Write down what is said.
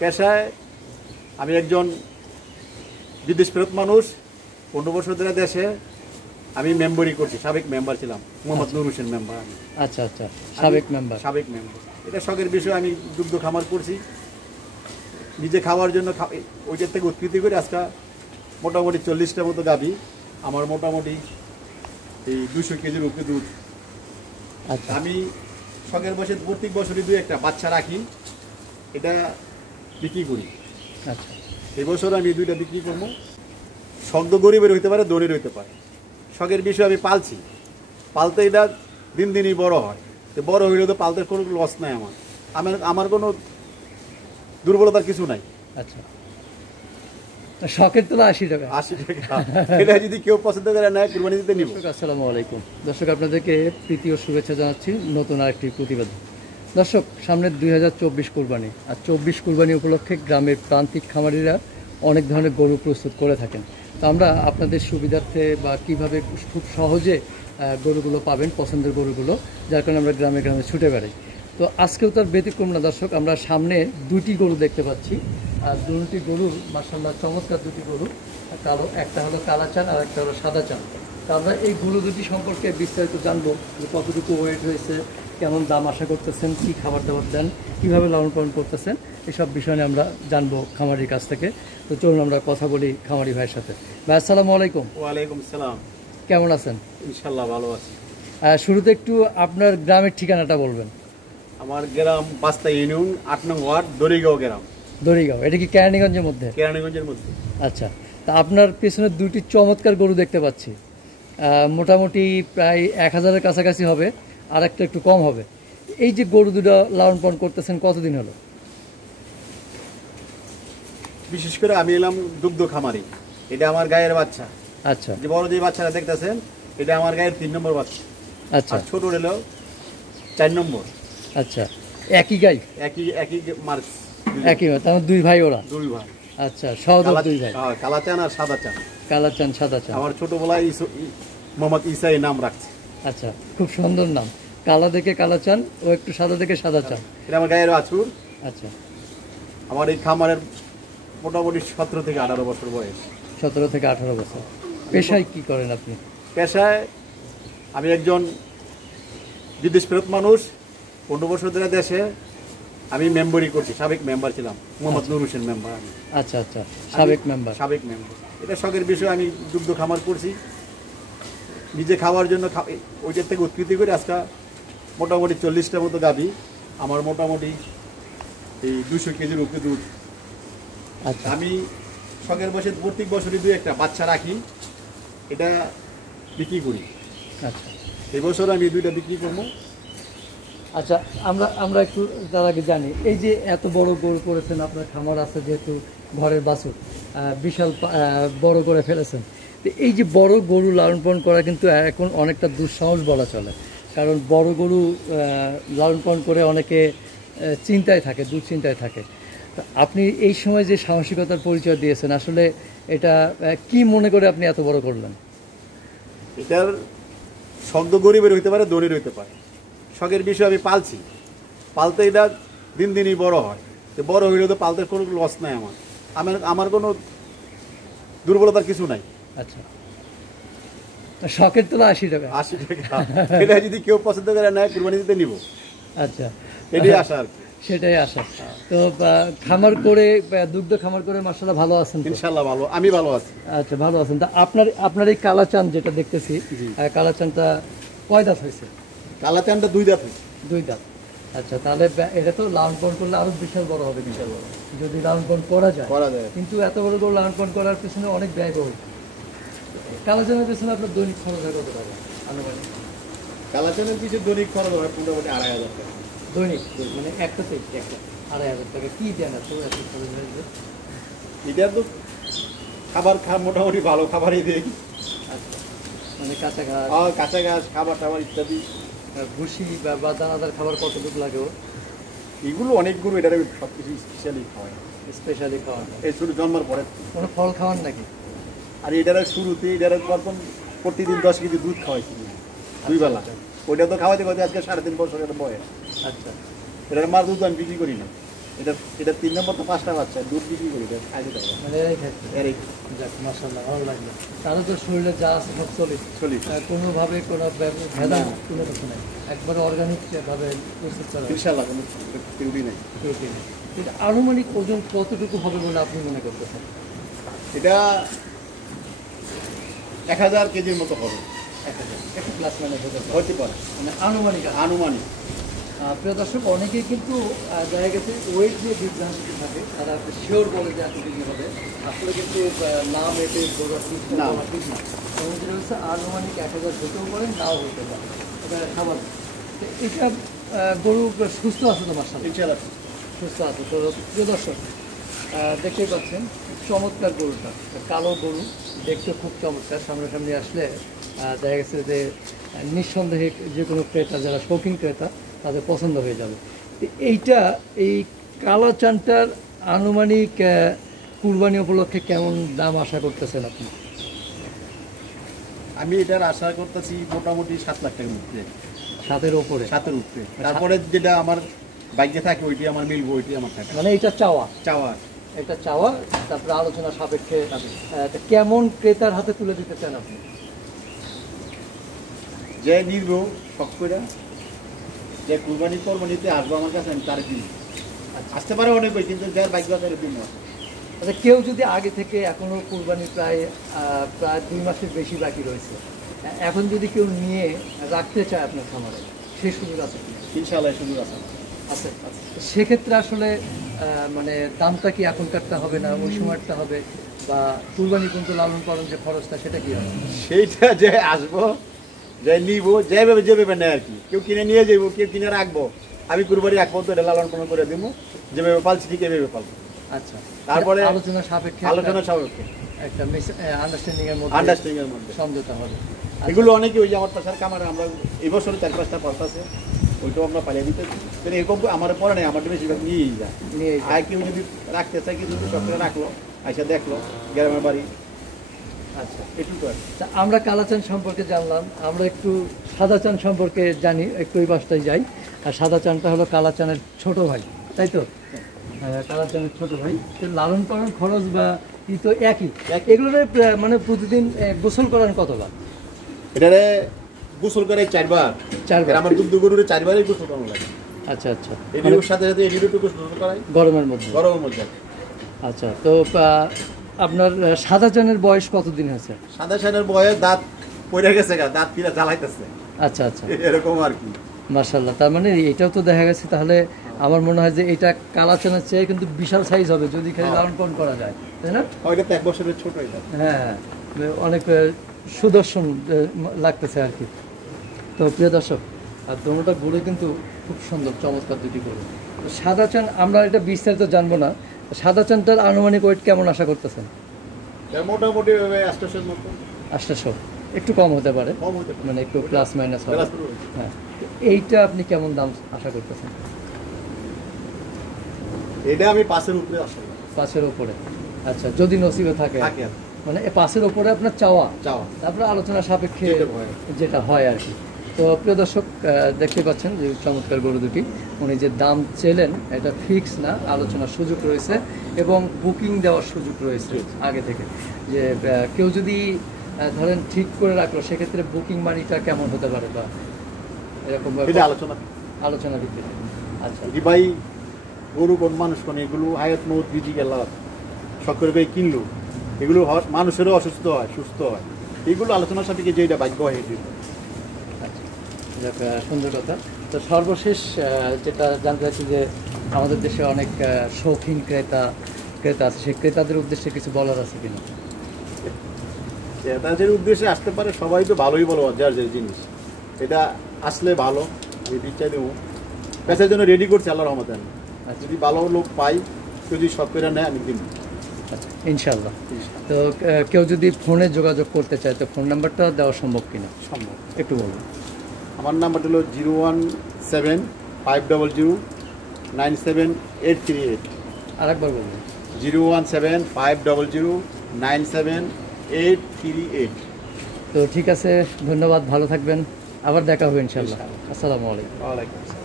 পেশায় আমি একজন বিদেশ ফেরত মানুষ। 15 বছর ধরে দেশে আমি মেম্বারই করছি, সাবেক মেম্বার ছিলাম, মোহাম্মদ নুর হোসেন মেম্বার। আচ্ছা আচ্ছা, সাবেক মেম্বার। এটা শখের বিষয়। আমি দুগ্ধ খামার করছি নিজে খাওয়ার জন্য, ওইটার থেকে উৎপত্তি করে আজকে মোটামুটি 40টার মতো গাভী আমার, মোটামুটি এই 200 কেজির উপরে দুধ। আচ্ছা, আমি শখের বসে প্রত্যেক বছরই 2-1টা বাচ্চা রাখি, এটা বিক্রি করি। আচ্ছা, এবছর আমি 2টা বিক্রি করবো। শখ তো গরিবের হইতে পারে, ধনীর হইতে পারে, শখের বিষয় আমি পালছি। পালতে এটা দিন দিনই বড় হয়, তো বড় হইলে তো পালতে কোনো লস নাই আমার কোনো দুর্বলতার কিছু নাই। আচ্ছা, শখের তোলা 80 টাকা। 80 টাকা, এটা যদি কেউ পছন্দ করে নেয় কুরবানি দিতে নিব। আসসালামু আলাইকুম দর্শক, আপনাদেরকে প্রীতি ও শুভেচ্ছা জানাচ্ছি নতুন আরেকটি প্রতিবেদন। দর্শক, সামনে 2024 কুরবানি, আর 24 কুরবানি উপলক্ষে গ্রামের প্রান্তিক খামারিরা অনেক ধরনের গরু প্রস্তুত করে থাকেন। তো আমরা আপনাদের সুবিধার্থে বা কিভাবে খুব সহজে গরুগুলো পাবেন, পছন্দের গরুগুলো, যার কারণে আমরা গ্রামে গ্রামে ছুটে বেড়াই। তো আজকেও তার ব্যতিক্রম না দর্শক, আমরা সামনে 2টি গরু দেখতে পাচ্ছি। আর 2টি গরু মাশাআল্লাহ চমৎকার 2টি গরু, কালো, একটা হলো কালা চান আর একটা হলো সাদা চান। তো আমরা এই গরু দুটি সম্পর্কে বিস্তারিত জানবো, যে কতটুকু ওয়েট হয়েছে, কেমন দাম আশা করতেছেন, কি খাবার দাবার দেন, কীভাবে লালন পালন করতেছেন, এসব বিষয় নিয়ে আমরা জানবো খামারির কাছ থেকে। তো চলুন আমরা কথা বলি খামারি ভাইয়ের সাথে। ভাই আসসালামু আলাইকুম। ওয়ালাইকুম সালাম। কেমন আছেন? ইনশাল্লাহ ভালো আছি। শুরুতে একটু আপনার গ্রামের ঠিকানাটা বলবেন। আমার গ্রাম বাস্তা ইউনিয়ন 8 নং ওয়ার্ড, দড়িগাঁও গ্রাম। দড়িগাঁও, এটা কি কেরানীগঞ্জের মধ্যে? কেরানীগঞ্জের মধ্যে। আচ্ছা, তা আপনার পেছনে 2টি চমৎকার গরু দেখতে পাচ্ছি। মোটামুটি প্রায় 1000-এর কাছাকাছি হবে, আর একটা একটু কম হবে। এই যে গরু দুটো লালন পালন করতেছেন কতদিন হলো? বিশেষ করে আমি এলাম দুগ্ধ খামারি। এটা আমার গায়ের বাচ্চা। আচ্ছা, যে বড় যে বাচ্চাটা দেখতেছেন, এটা আমার গায়ের 3 নম্বর বাচ্চা। আচ্ছা, আর ছোট হলো 4 নম্বর। আচ্ছা, একই গাই? একই মার্চ। একই, তার 2 ভাই ওরা? 2 ভাই। আচ্ছা, সহদর 2 ভাই। কালা চান আর সাদা চান। কালা চান, সাদা চান। আমার ছোটবেলায় মোহাম্মদ ইসা এই নাম রাখছে। আচ্ছা, খুব সুন্দর নাম। কালা দেখে কালা চান, ও একটু সাদা দেখে সাদা চান। এটা আমার গায়ের বাছুর। আচ্ছা, আমার এই খামারের মোটামুটি 17 থেকে 18 বছর বয়স। 17 থেকে 18 বছর। পেশায় কি করেন আপনি? পেশায় আমি একজন বিদেশ ফেরত মানুষ। 15 বছর ধরে দেশে আমি মেম্বারই করছি, সাবেক মেম্বার ছিলাম, মোহাম্মদ নুর হোসেন মেম্বার। আচ্ছা আচ্ছা, সাবেক মেম্বার। এটা শখের বিষয়। আমি দুগ্ধ খামার করছি নিজে খাওয়ার জন্য, ওইটার থেকে উৎপত্তি করে আজকে মোটামুটি 40টার মতো গাভী আমার, মোটামুটি এই 200 কেজির উপরে দুধ। আচ্ছা, আমি শখের বসে প্রত্যেক বছরই 2-1টা বাচ্চা রাখি, এটা বিক্রি করি। আচ্ছা, এবছর আমি 2টা বিক্রি করবো। আচ্ছা, আমরা একটু তার আগে জানি, এই যে এত বড় গরু করেছেন, আপনার খামার আছে যেহেতু, ঘরের বাছুর বিশাল বড় করে ফেলেছেন। তো এই যে বড় গরু লালন পালন করা কিন্তু এখন অনেকটা দুঃসাহস বলা চলে, কারণ বড় গরু লালন পালন করে অনেকে চিন্তায় থাকে, দুশ্চিন্তায় থাকে। আপনি এই সময় যে সাহসিকতার পরিচয় দিয়েছেন, আসলে এটা কি মনে করে আপনি এত বড় করলেন? এটার শখ তো গরিবের হইতে পারে, ধনীর হইতে পারে, শখের বিষয় আমি পালছি। পালতে এটা দিন দিনই বড় হয়, তো বড় হইলে তো পালতে কোনো লস নাই আমার কোনো দুর্বলতার কিছু নাই। আচ্ছা, শখের তোলা 80 টাকা। 80 টাকা, এটা যদি কেউ পছন্দ করে নেয় কুরবানি দিতে নিব। আচ্ছা, এটাই আশা আর কি। সেটাই আশা। তো খামার করে, দুগ্ধ খামার করে মাশাআল্লাহ ভালো আছেন? ইনশাআল্লাহ ভালো, আমি ভালো আছি। আচ্ছা, ভালো আছেন। তা আপনার এই কালাচান যেটা দেখতেছি, কালাচানটা কয় দাঁত হয়েছে? কালাচানটা 2 দাঁত হয়েছে। 2 দাঁত। আচ্ছা, তাহলে এটা তো লালন পালন করলে আরো বিশাল বড় হবে, বিশাল বড় যদি লালন পালন করা যায়। কিন্তু এত বড় করে লালন পালন করার পিছনে অনেক ব্যয়বহুল। কালাচানের পিছনে আপনার দৈনিক খরচ হয় কত টাকা আনুমানিক? কালাচানের পিছনে দৈনিক খরচ হয় মোটামুটি 2500 টাকা। দৈনিক মানে একটা 2500 টাকা। কি দেন এত খরচ হয়েছে? এটা তো খাবার মোটামুটি ভালো খাবারই দেয়। আচ্ছা, মানে কাঁচা ঘাস, কাঁচা ঘাস, খাবার টাবার ইত্যাদি, ভুসি বা দানাদার খাবার কতটুকু লাগে ওর? এগুলো অনেকগুলো, এটা সব কিছু স্পেশালি খাওয়ায়। স্পেশালি খাওয়ান? এই শুরু জন্মের পরে কোনো ফল খাওয়ান নাকি? আর এটার শুরুতে প্রতিদিন 10 কেজি দুধ খাওয়াইছি 2 বেলা। ওইটা তো খাওয়াইতে খাওয়াইতে আজকে 3.5 বছরের বয়স। আচ্ছা, এটার মার দুধ আমি বিক্রি করি না। এটা এটা 3 নম্বর তো 5টা বাচ্চা দুধ বিক্রি করি এটা আগে দাও মানে এই ক্ষেত্রে এর যাক মাশাআল্লাহ ভালো লাগলো। তারও তো শরীরে যা আছে সব চলে চলি কোনোভাবে কোনো ভেদাল কোনো কিছু নাই, একবারে অর্গানিক ভাবে প্রস্তুত করা ইনশাআল্লাহ কোনো ত্রুটি নাই। প্রোটিন। এটা আনুমানিক ওজন কতটুকু হবে বলে আপনি মনে করতেছেন? এটা 1000 কেজির মতো হবে, 1000 একটু প্লাস মাইনাস হতে পারে মানে আনুমানিক আনুমানিক। প্রিয় দর্শক, অনেকেই কিন্তু দেখা গেছে ওয়েট নিয়ে বিভ্রান্তি থাকে, তারা শিওর বলে যে এত কেজি হবে, আসলে কিন্তু নাম এতে বোঝা ঠিক না। ঠিক না। এবং যেটা হচ্ছে আনুমানিক 1000 হতেও পারে, নাও হতে পারে, এটা স্বাভাবিক। তো এটা গরু সুস্থ আছে তো মাশাআল্লাহ, ইনশাআল্লাহ সুস্থ আছে। তো প্রিয় দর্শক, দেখতেই পাচ্ছেন চমৎকার গরুটা, কালো গরু, দেখতে খুব চমৎকার। সামনাসামনি আসলে দেখা গেছে যে নিঃসন্দেহে যে কোনো ক্রেতা, যারা শৌখিন ক্রেতা, তাদের পছন্দ হয়ে যাবে। তো এইটা, এই কালো চানটার আনুমানিক কুরবানি উপলক্ষে কেমন দাম আশা করতেছেন আপনি? আমি এটার আশা করতেছি মোটামুটি 7 লাখ টাকার মধ্যে, 7-এর ওপরে, 7-এর উপরে। তারপরে যেটা আমার ভাগ্যে থাকে ওইটি আমার মিলবো, ওইটি আমার থাকে মানে এটা চাওয়া, চাওয়া। এটা চাওয়া, তারপরে আলোচনা সাপেক্ষে। তো কেমন ক্রেতার হাতে তুলে দিতে চান আপনি? যে নিব শখ করে, যে কুরবানি নিতে আসবো আমার কাছে, আমি তার দিন আসতে পারে অনেক, কিন্তু যার ভাগ্য তার দিন। আচ্ছা, কেউ যদি আগে থেকে, এখনো কুরবানি প্রায় 2 মাসের বেশি বাকি রয়েছে, এখন যদি কেউ নিয়ে রাখতে চায় আপনার খামারে, সেই সুযোগ আছে কি? ইনশাআল্লাহ সুযোগ আছে। আছে। সেক্ষেত্রে আসলে মানে দামটা কি এখনকারটা হবে না ওই সময়টা হবে, বা কুরবানি কিন্তু লালন পালন যে খরচটা সেটা কি হবে? সেইটা যে আসবো, যে নিবো, যেভাবে নেয় আর কি। কেউ কিনে নিয়ে যাবো, কেউ কিনে রাখবো, আমি কুরবানি রাখবো তো এটা লালন পালন করে দিব, যেভাবে পালছি ঠিক এভাবে পালবো। আচ্ছা, তারপরে আলোচনা সাপেক্ষে, আলোচনা সাপেক্ষে একটা আন্ডারস্ট্যান্ডিং এর আন্ডারস্ট্যান্ডিং এর মধ্যে সমঝোতা হবে। এগুলো অনেকে ওই যে আমার পাশার কামারে আমরা এই বছরে 4-5টা পাল্ট আছে, ওইটাও আমরা পালিয়ে দিতে। এরকম আমার পরে নেই, আমার বেশিরভাগ নিয়েই যায়। নিয়ে আর কেউ যদি রাখতে চায়, কিছু যদি সবটা রাখলো, আইসা দেখলো গ্রামের বাড়ি। আচ্ছা, এটুকু আর তা আমরা কালাচান সম্পর্কে জানলাম, আমরা একটু সাদা চান সম্পর্কে জানি, একটু ওই বাসটায় যাই। আর সাদা চানটা হলো কালাচানের ছোট ভাই, তাই তো? কালাচানের ছোট ভাই। তো লালন পালন খরচ বা ই তো একই, এগুলোর মানে প্রতিদিন গোসল করান কতবার? এটারে গোসল করে 4 বার। 4 বার। আমার দুধ গরুরে 4 বারই গোসল করানো লাগে। আচ্ছা আচ্ছা, এটির সাথে সাথে এটির একটু গোসল করাই গরমের মধ্যে। গরমের মধ্যে। আচ্ছা, তো আপনার সাদা চানের বয়স কতদিন হয়েছে? সাদা শানের বয়স দাঁত পড়ে গেছে, দাঁত পিলা জ্বালাইতেছে, আচ্ছা আচ্ছা, এরকম আর কি। মাশাআল্লাহ। তার মানে এটাও তো দেখা গেছে, তাহলে আমার মনে হয় যে এটা কালাচানের চেয়ে কিন্তু বিশাল সাইজ হবে যদি খালি লালন পালন করা যায়, তাই না? ওইটা তো 1 বছরের ছোট এটা। হ্যাঁ, অনেক সুদর্শন লাগতেছে আর কি। তো প্রিয় দর্শক, আর দোনোটা গরু কিন্তু খুব সুন্দর, চমৎকার দুটি গরু। তো সাদা চান আমরা এটা বিস্তারিত জানবো না, সাদা চানটার আনুমানিক ওয়েট কেমন আশা করতেছেন? মোটামুটি 800-এর মতো। 800, একটু কম হতে পারে, কম হতে পারে, মানে একটু প্লাস মাইনাস হবে। প্লাস হবে। হ্যাঁ, তো এইটা আপনি কেমন দাম আশা করতেছেন? এটা আমি 5-এর উপরে আশা করি। 5-এর উপরে। আচ্ছা, যদি নসিবে থাকে, থাকে আর মানে 5-এর উপরে আপনার চাওয়া, চাওয়া। তারপরে আলোচনা সাপেক্ষে যেটা হয়। যেটা হয় আর কি। তো প্রিয় দর্শক, দেখতে পাচ্ছেন যে চমৎকার গরু দুটি, উনি যে দাম চেলেন এটা ফিক্স না, আলোচনার সুযোগ রয়েছে এবং বুকিং দেওয়ার সুযোগ রয়েছে আগে থেকে। যে কেউ যদি ধরেন ঠিক করে রাখলো, সেক্ষেত্রে বুকিং মানিটা কেমন হতে পারে বা এরকম এটা আলোচনা আলোচনা দিতে। আচ্ছা, কি ভাই গরু কোন মানুষ কোন, এগুলো হায়াত মৌত বিধি গেল সকলে ভাই কিনলো, এগুলো মানুষেরও অসুস্থ হয়, সুস্থ হয়, এগুলো আলোচনার সাপেক্ষে যেটা ভাগ্য হয় এটি। আচ্ছা, যাক, সুন্দর কথা। তো সর্বশেষ যেটা জানতে চাচ্ছি যে আমাদের দেশে অনেক শৌখিন ক্রেতা আছে, সেই ক্রেতাদের উদ্দেশ্যে কিছু বলার আছে কিনা? তাদের উদ্দেশ্যে আসতে পারে, সবাই তো ভালোই বলো, যার যে জিনিস এটা আসলে ভালো, আমি বিচার দেবো, বেচার জন্য রেডি করছি আল্লাহর রহমতে। আমি যদি ভালো লোক পাই, কেউ যদি সব করে নেয়, আমি দিন। আচ্ছা, ইনশাল্লাহ। তো কেউ যদি ফোনে যোগাযোগ করতে চায়, তো ফোন নাম্বারটা দেওয়া সম্ভব কিনা? সম্ভব। একটু বলুন। আমার নাম্বারটা হলো 017-500-97838। আরেকবার বলুন। 017-500-97838। তো ঠিক আছে, ধন্যবাদ, ভালো থাকবেন, আবার দেখা হবে ইনশাল্লাহ। আসসালামু আলাইকুম। ওয়ালাইকুম আসসালাম।